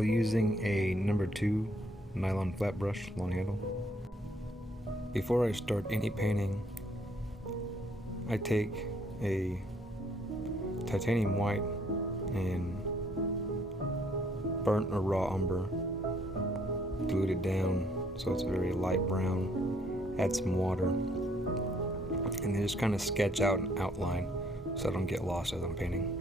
be using a number 2 nylon flat brush, long handle. Before I start any painting, I take a titanium white and burnt or raw umber, dilute it down so it's very light brown, add some water, and then just kind of sketch out an outline so I don't get lost as I'm painting.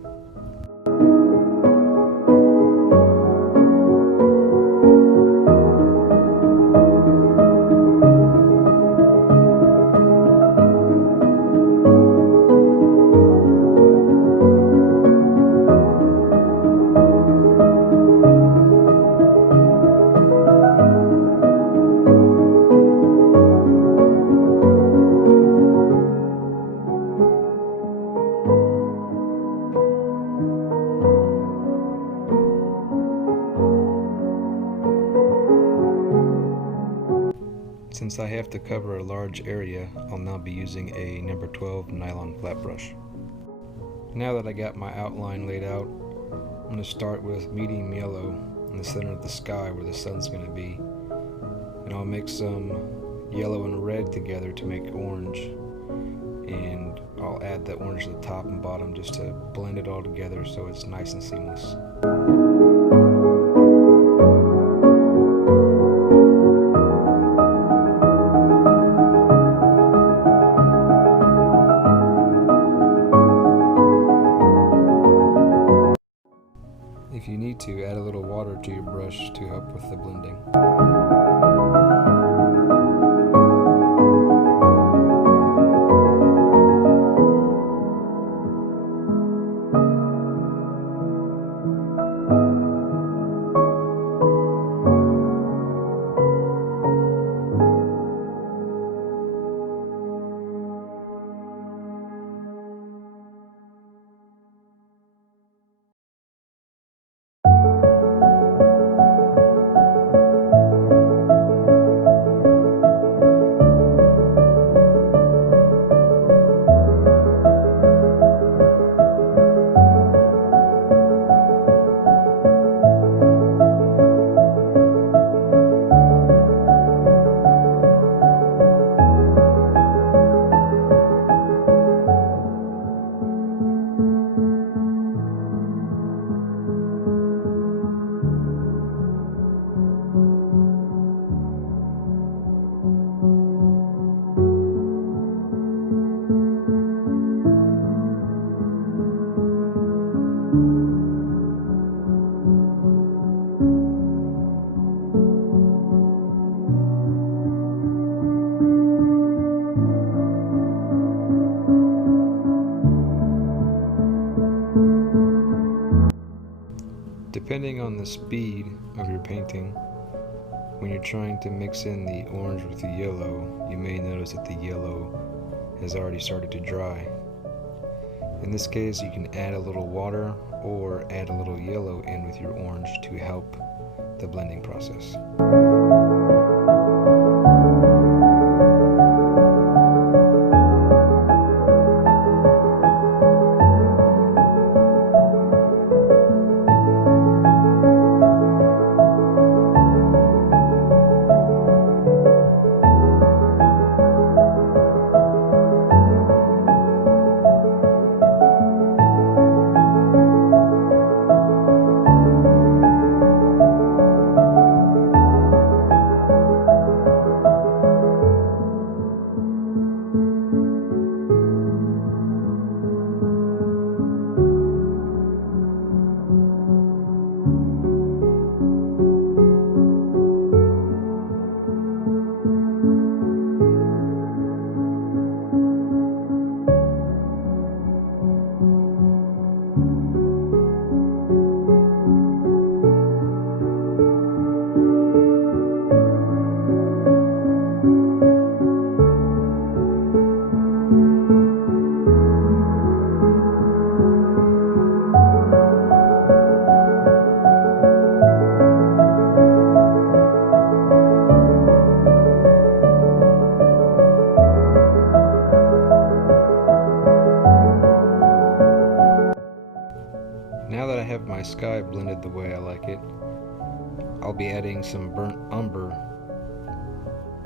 Since I have to cover a large area, I'll now be using a number 12 nylon flat brush. Now that I got my outline laid out, I'm going to start with medium yellow in the center of the sky where the sun's going to be. And I'll mix some yellow and red together to make orange. And I'll add the orange to the top and bottom just to blend it all together so it's nice and seamless. If you need to, add a little water to your brush to help with the blending. Depending on the speed of your painting, when you're trying to mix in the orange with the yellow, you may notice that the yellow has already started to dry. In this case, you can add a little water or add a little yellow in with your orange to help the blending process. Now that I have my sky blended the way I like it, I'll be adding some burnt umber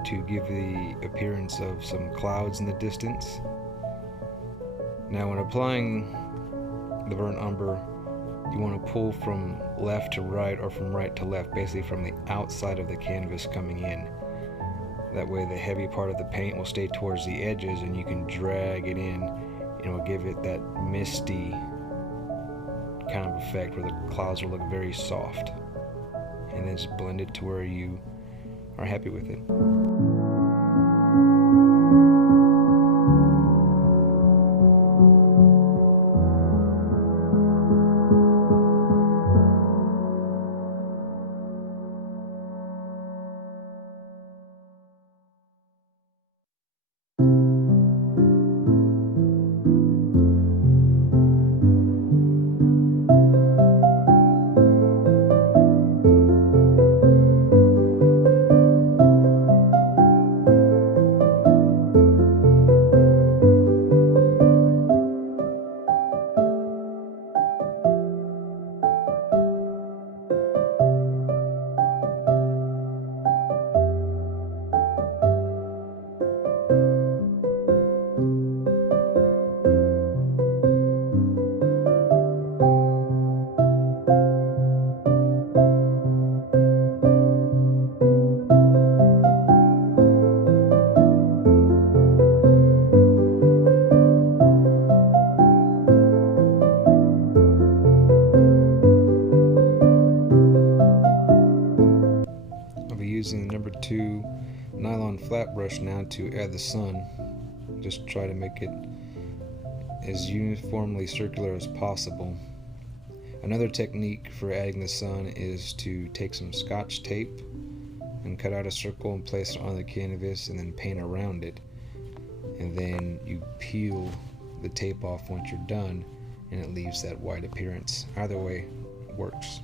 to give the appearance of some clouds in the distance. Now when applying the burnt umber, you want to pull from left to right or from right to left, basically from the outside of the canvas coming in. That way the heavy part of the paint will stay towards the edges and you can drag it in and it will give it that misty kind of effect where the clouds will look very soft. And then just blend it to where you are happy with it. Using the number 2 nylon flat brush now to add the sun. Just try to make it as uniformly circular as possible. Another technique for adding the sun is to take some scotch tape and cut out a circle and place it on the canvas and then paint around it, and then you peel the tape off once you're done and it leaves that white appearance. Either way works.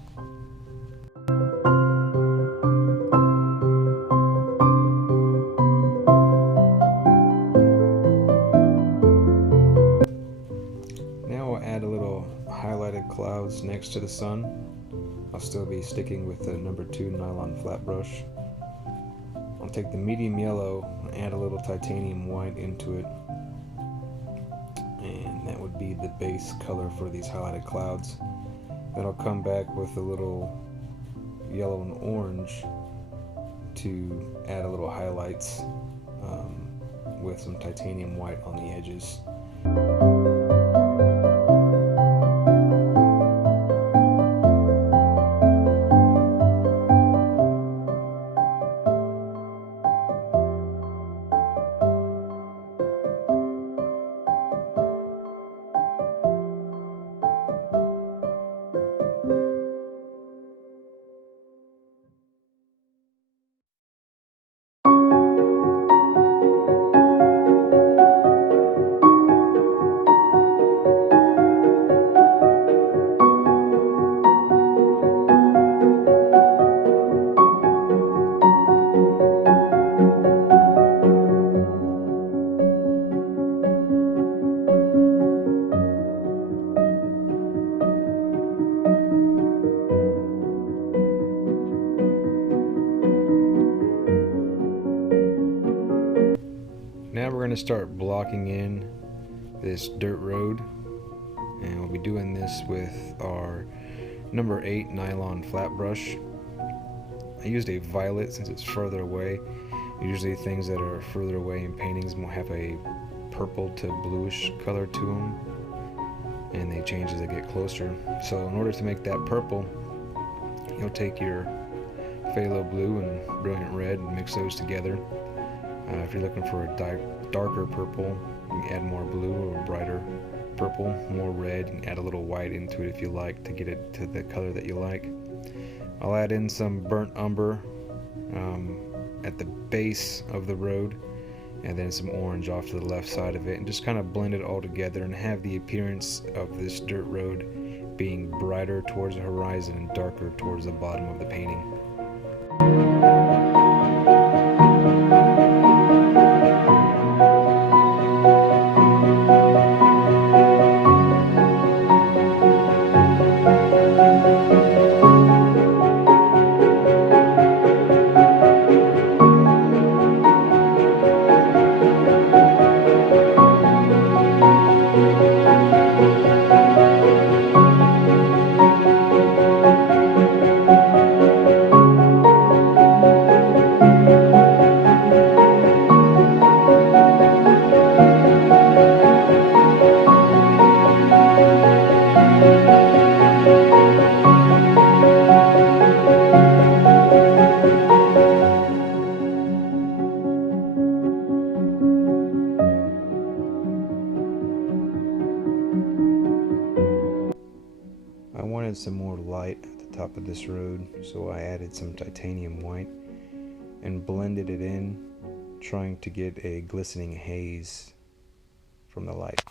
Clouds next to the sun. I'll still be sticking with the number 2 nylon flat brush. I'll take the medium yellow and add a little titanium white into it, and that would be the base color for these highlighted clouds. Then I'll come back with a little yellow and orange to add a little highlights with some titanium white on the edges. Now we're going to start blocking in this dirt road, and we'll be doing this with our number 8 nylon flat brush. I used a violet since it's further away. Usually things that are further away in paintings will have a purple to bluish color to them, and they change as they get closer. So in order to make that purple, you'll take your Phthalo Blue and Brilliant Red and mix those together. If you're looking for a darker purple, you can add more blue, or brighter purple, more red. You can add a little white into it if you like to get it to the color that you like. I'll add in some burnt umber at the base of the road, and then some orange off to the left side of it, and just kind of blend it all together and have the appearance of this dirt road being brighter towards the horizon and darker towards the bottom of the painting. top of this road, so I added some titanium white and blended it in, trying to get a glistening haze from the light.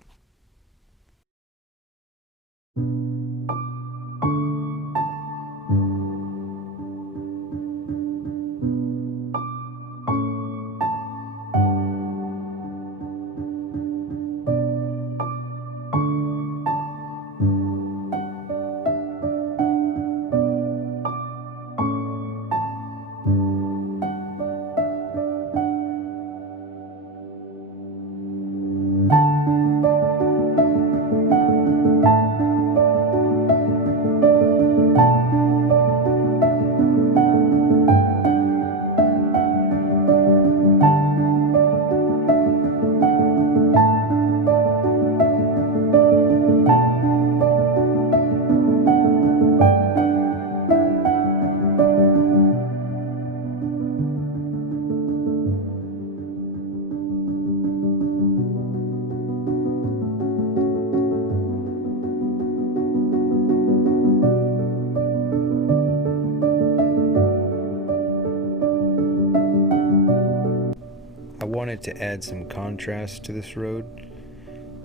I wanted to add some contrast to this road,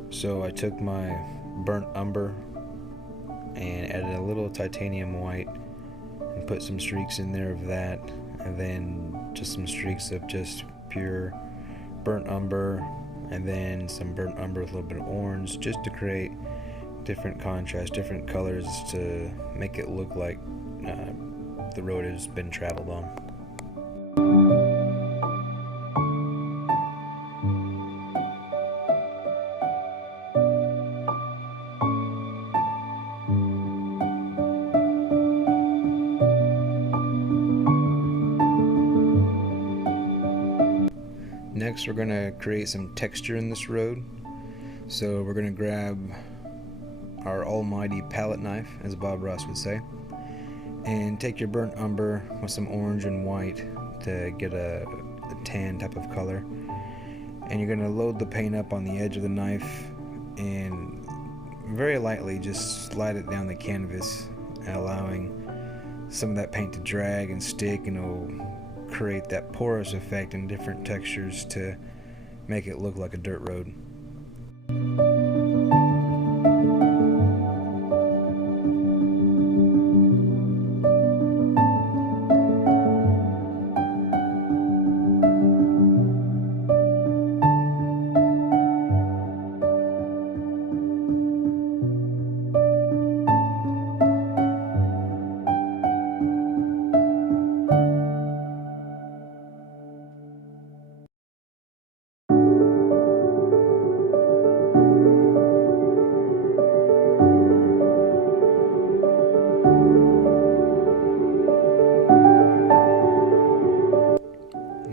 so I took my burnt umber and added a little titanium white and put some streaks in there of that, and then just some streaks of just pure burnt umber, and then some burnt umber with a little bit of orange, just to create different contrast, different colors, to make it look like the road has been traveled on. Next, we're going to create some texture in this road. So we're going to grab our almighty palette knife, as Bob Ross would say, and take your burnt umber with some orange and white to get a tan type of color. And you're going to load the paint up on the edge of the knife and very lightly just slide it down the canvas, allowing some of that paint to drag and stick, and it'll create that porous effect in different textures to make it look like a dirt road.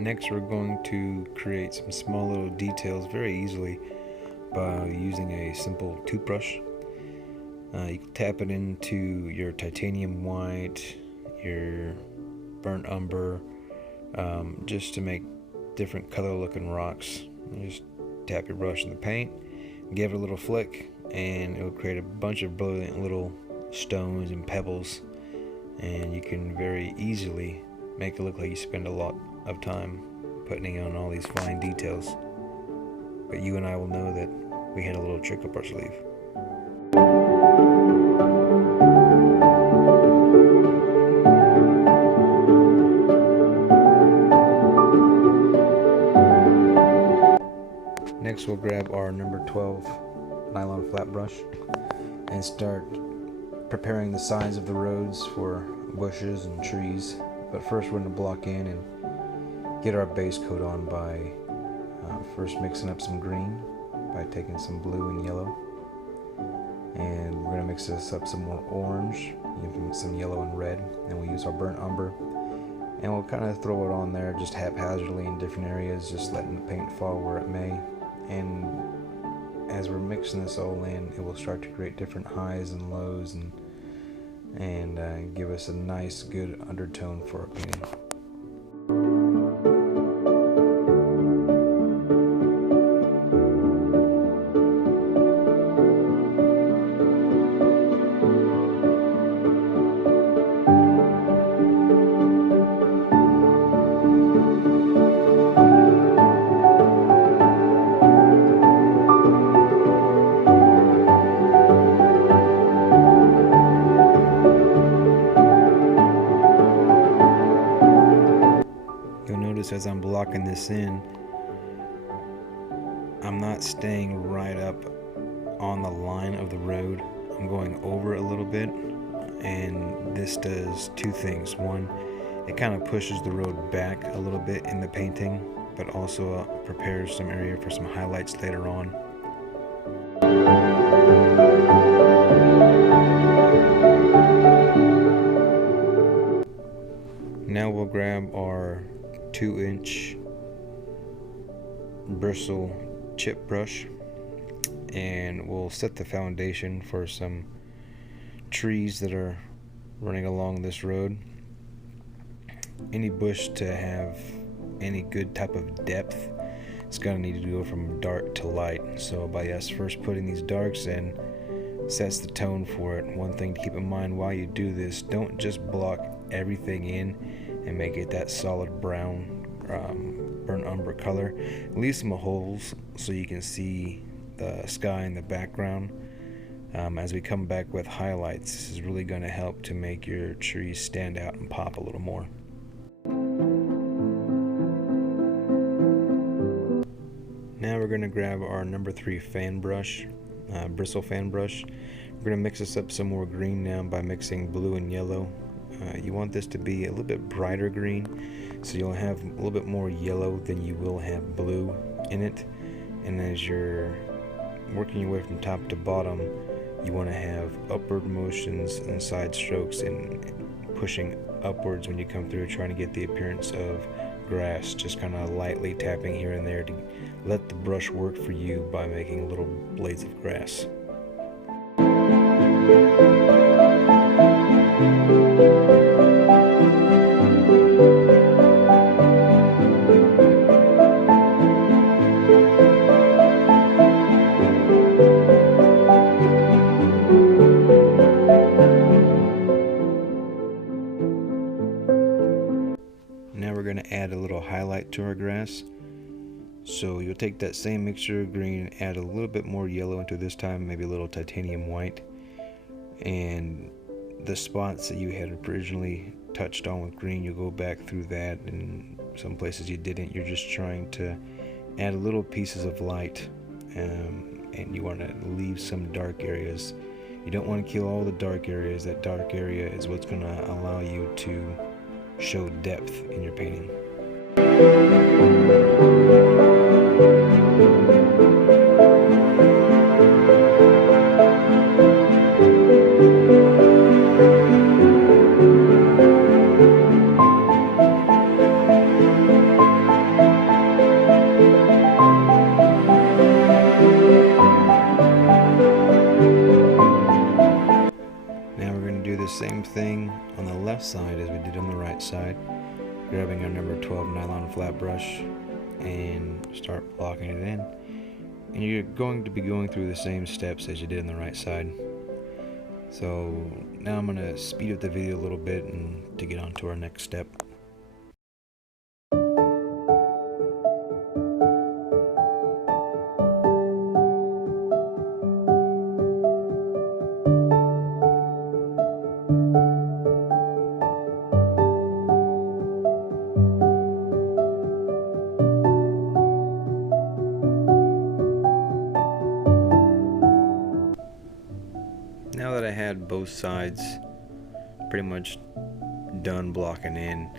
Next, we're going to create some small little details very easily by using a simple toothbrush. You can tap it into your titanium white, your burnt umber, just to make different color looking rocks. You just tap your brush in the paint, give it a little flick, and it will create a bunch of brilliant little stones and pebbles, and you can very easily make it look like you spend a lot of time putting on all these fine details. But you and I will know that we had a little trick up our sleeve. Next, we'll grab our number 12 nylon flat brush and start preparing the sides of the roads for bushes and trees. But first, we're going to block in and get our base coat on by first mixing up some green by taking some blue and yellow, and we're going to mix this up some more orange, some yellow and red, and we'll use our burnt umber, and we'll kind of throw it on there just haphazardly in different areas, just letting the paint fall where it may. And as we're mixing this all in, it will start to create different highs and lows, and give us a nice good undertone for our painting. notice as I'm blocking this in, I'm not staying right up on the line of the road. I'm going over a little bit, and this does two things. One, it kind of pushes the road back a little bit in the painting, but also prepares some area for some highlights later on. Now we'll grab our 2-inch Bristol chip brush, and we'll set the foundation for some trees that are running along this road. Any bush to have any good type of depth, it's going to need to go from dark to light. So by us first putting these darks in, sets the tone for it. One thing to keep in mind while you do this, don't just block everything in and make it that solid brown burnt umber color. Leave some holes so you can see the sky in the background. As we come back with highlights, this is really going to help to make your trees stand out and pop a little more. Now we're going to grab our number 3 fan brush, bristle fan brush. We're going to mix this up some more green now by mixing blue and yellow. You want this to be a little bit brighter green, so you'll have a little bit more yellow than you will have blue in it. And as you're working your way from top to bottom, you want to have upward motions and side strokes and pushing upwards when you come through, trying to get the appearance of grass, just kind of lightly tapping here and there to let the brush work for you by making little blades of grass. Now we're going to add a little highlight to our grass. So you'll take that same mixture of green, add a little bit more yellow into this time, maybe a little titanium white, and the spots that you had originally touched on with green, you'll go back through that, and some places you didn't. You're just trying to add little pieces of light, and you want to leave some dark areas. You don't want to kill all the dark areas. That dark area is what's going to allow you to show depth in your painting. Same thing on the left side as we did on the right side, grabbing our number 12 nylon flat brush and start blocking it in. And you're going to be going through the same steps as you did on the right side. So now I'm going to speed up the video a little bit and to get on to our next step. Now that I had both sides pretty much done blocking in,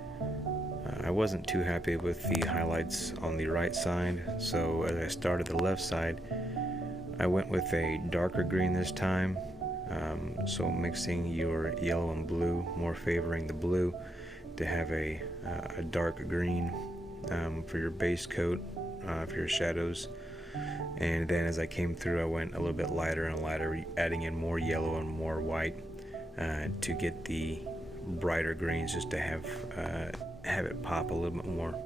I wasn't too happy with the highlights on the right side, so as I started the left side, I went with a darker green this time, so mixing your yellow and blue, more favoring the blue to have a dark green for your base coat, for your shadows. And then as I came through, I went a little bit lighter and lighter, adding in more yellow and more white to get the brighter greens, just to have it pop a little bit more.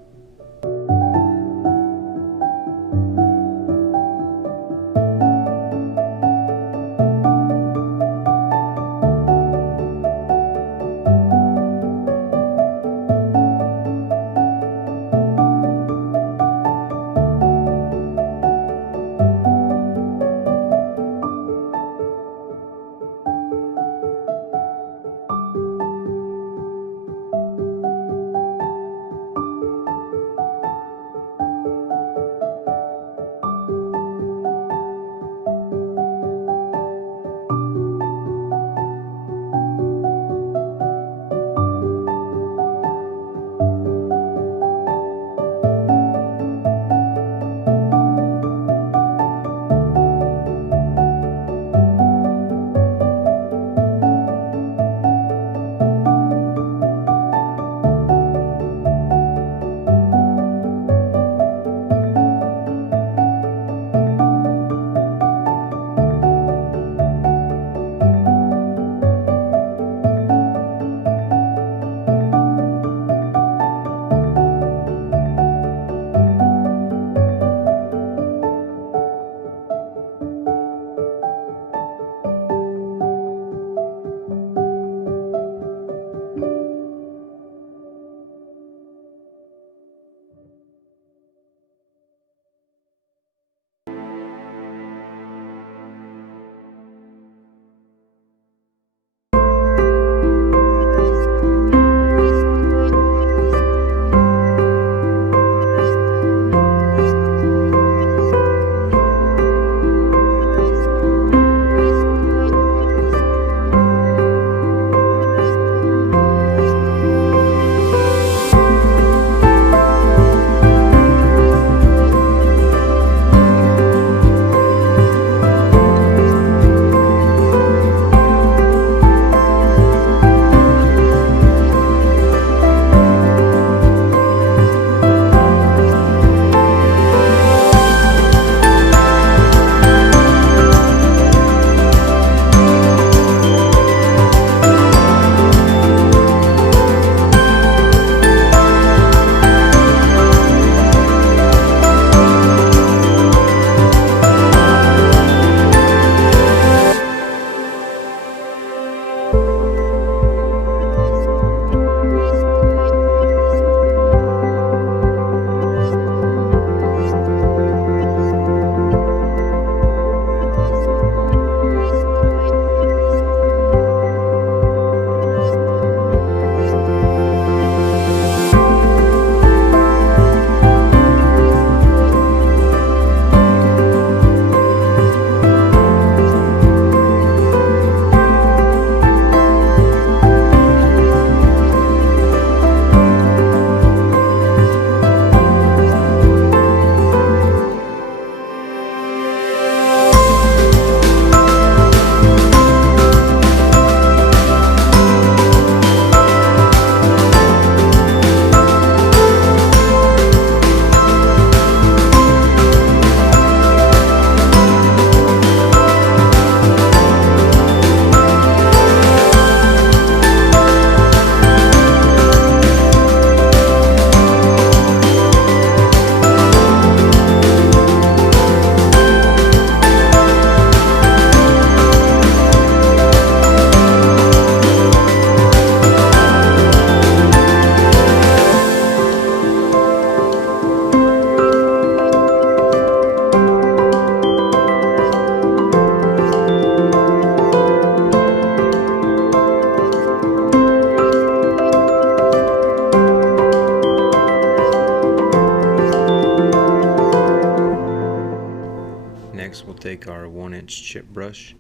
take our 1-inch chip brush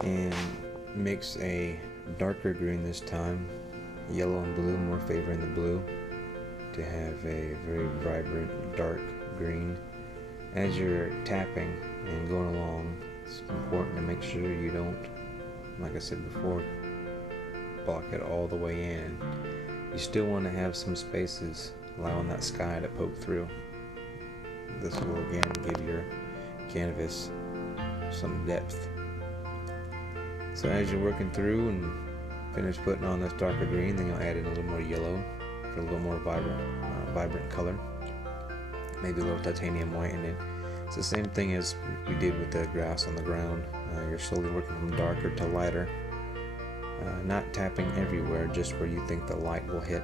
and mix a darker green this time, yellow and blue, more favoring the blue, to have a very vibrant dark green. As you're tapping and going along, it's important to make sure you don't, like I said before, block it all the way in. You still want to have some spaces allowing that sky to poke through. This will again give your canvas some depth. So as you're working through and finish putting on this darker green, then you'll add in a little more yellow for a little more vibrant color. Maybe a little titanium white in it. It's the same thing as we did with the grass on the ground. You're slowly working from darker to lighter, not tapping everywhere, just where you think the light will hit.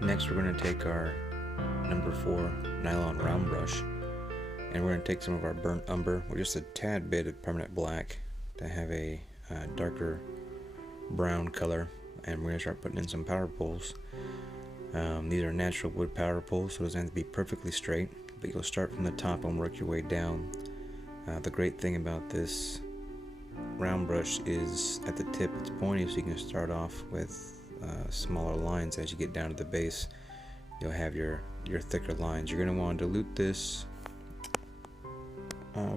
Next we're going to take our number 4 nylon round brush, and we're going to take some of our burnt umber with just a tad bit of permanent black to have a darker brown color, and we're going to start putting in some power poles. These are natural wood power poles, so it doesn't have to be perfectly straight, but you'll start from the top and work your way down. The great thing about this round brush is at the tip it's pointy, so you can start off with smaller lines. As you get down to the base, you'll have your thicker lines. You're going to want to dilute this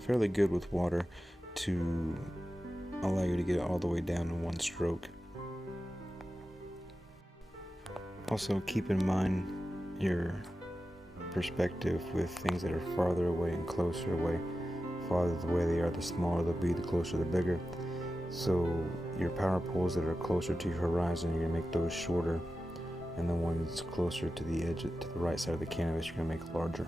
fairly good with water to allow you to get it all the way down in one stroke. Also keep in mind your perspective with things that are farther away and closer away. Farther away they are, the smaller they'll be, the closer the bigger. So your power poles that are closer to your horizon, you're going to make those shorter, and the ones closer to the edge, to the right side of the canvas, you're going to make larger.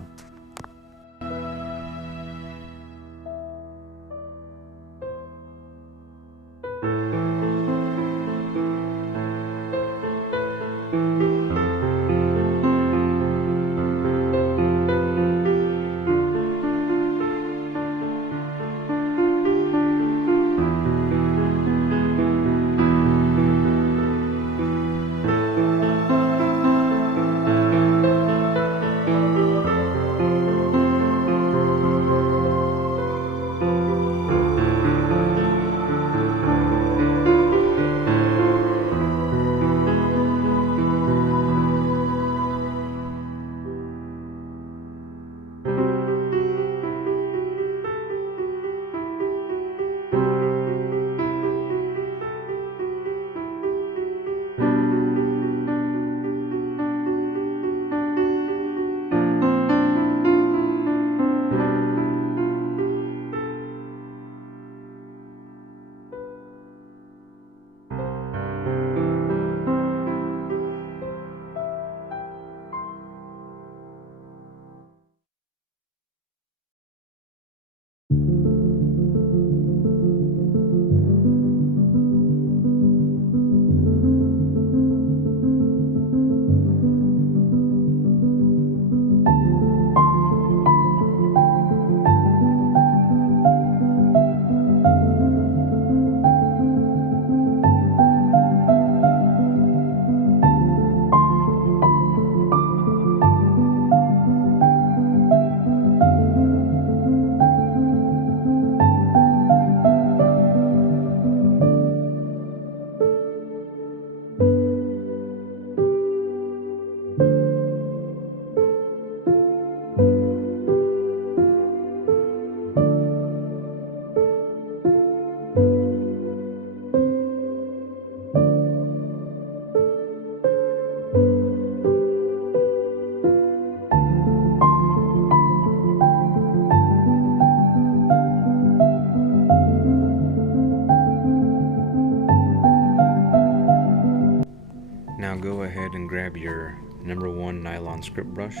#1 nylon script brush.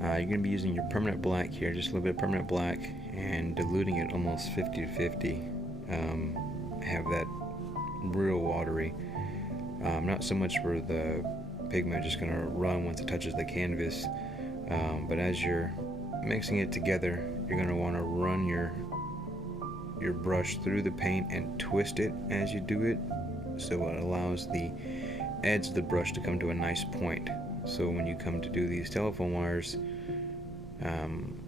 You're going to be using your permanent black here, just a little bit of permanent black, and diluting it almost 50-50. Have that real watery. Not so much where the pigment is just going to run once it touches the canvas, but as you're mixing it together, you're going to want to run your brush through the paint and twist it as you do it, so it allows the edge of the brush to come to a nice point. So when you come to do these telephone wires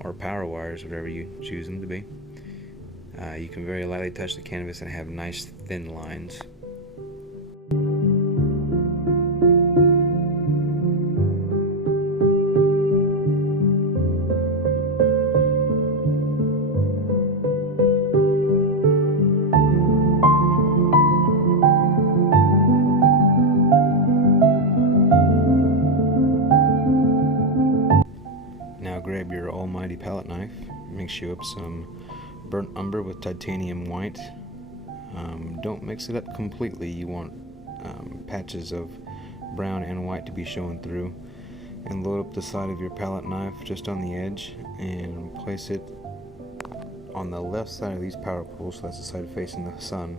or power wires, whatever you choose them to be, you can very lightly touch the canvas and have nice thin lines. Now grab your almighty palette knife, mix you up some burnt umber with titanium white. Don't mix it up completely, you want patches of brown and white to be showing through. And load up the side of your palette knife just on the edge and place it on the left side of these power poles, so that's the side facing the sun.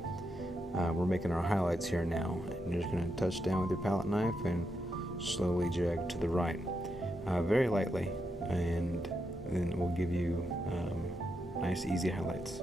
We're making our highlights here now. And you're just going to touch down with your palette knife and slowly drag to the right, very lightly, and then it will give you nice easy highlights.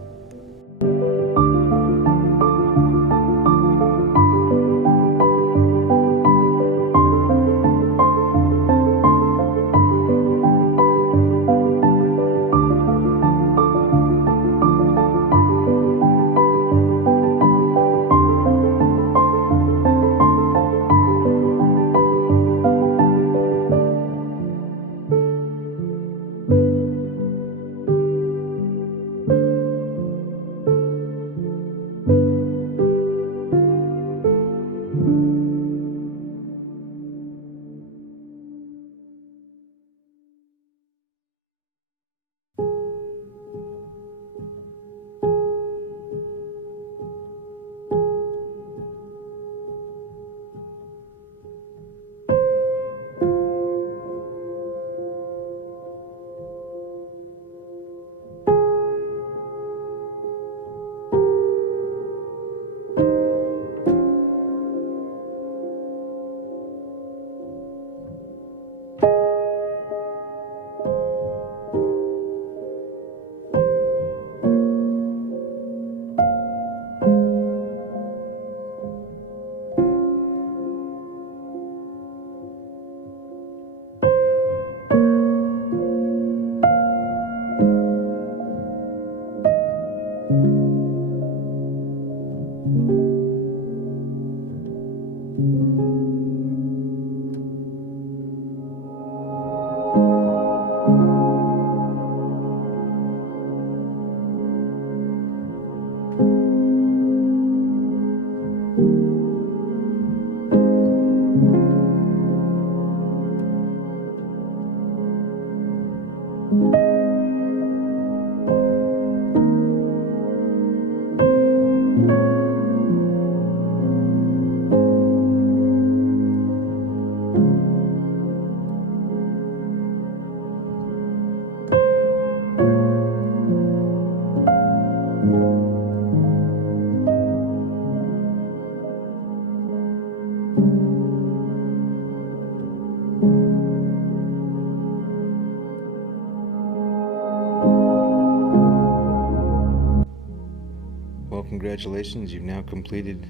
Well, congratulations, you've now completed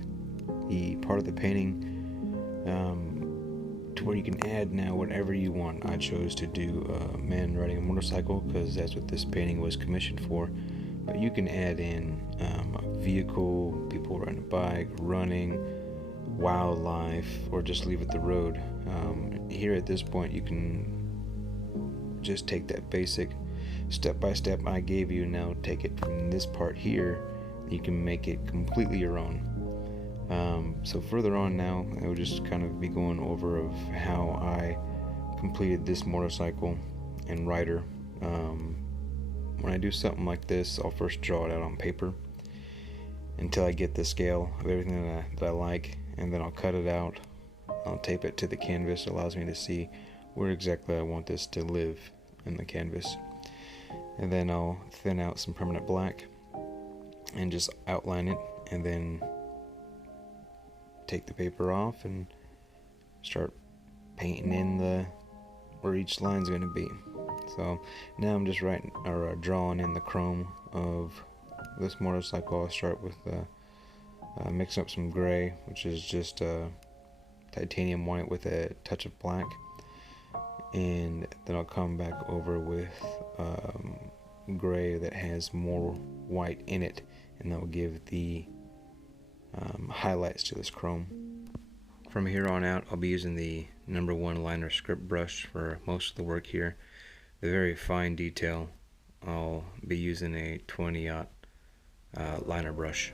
the part of the painting to where you can add now whatever you want. I chose to do a man riding a motorcycle because that's what this painting was commissioned for, but you can add in a vehicle, people riding a bike, running, wildlife, or just leave it the road. Here at this point you can just take that basic step-by-step I gave you, now take it from this part here, you can make it completely your own. So further on now, I will just kind of be going over of how I completed this motorcycle and rider. When I do something like this, I'll first draw it out on paper until I get the scale of everything that I like, and then I'll cut it out I'll tape it to the canvas. It allows me to see where exactly I want this to live in the canvas. And then I'll thin out some permanent black and just outline it, and then take the paper off and start painting in where each line's going to be. So now I'm just drawing in the chrome of this motorcycle. I'll start with mixing up some gray, which is just titanium white with a touch of black, and then I'll come back over with gray that has more white in it, and that will give the highlights to this chrome. From here on out, I'll be using the number 1 liner script brush for most of the work here. The very fine detail, I'll be using a 20-aught liner brush.